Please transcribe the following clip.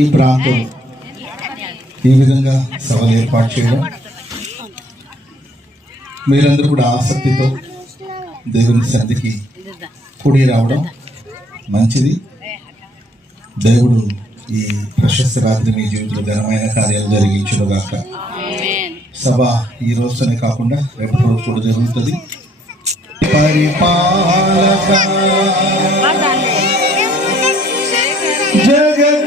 ఈ ప్రాంతం ఈ విధంగా సభలు ఏర్పాటు చేయడం, మీరందరూ కూడా ఆసక్తితో దేవుని సన్నిధికి కూడి రావడం మంచిది. దేవుడు ఈ ప్రశస్త రాత్రి మీ జీవితంలో ఘనమైన కార్యాలు జరిగించుగాక. సభ ఈ రోజునే కాకుండా రేపటి రోజు కూడా జరుగుతుంది. పరిపాలక జగత్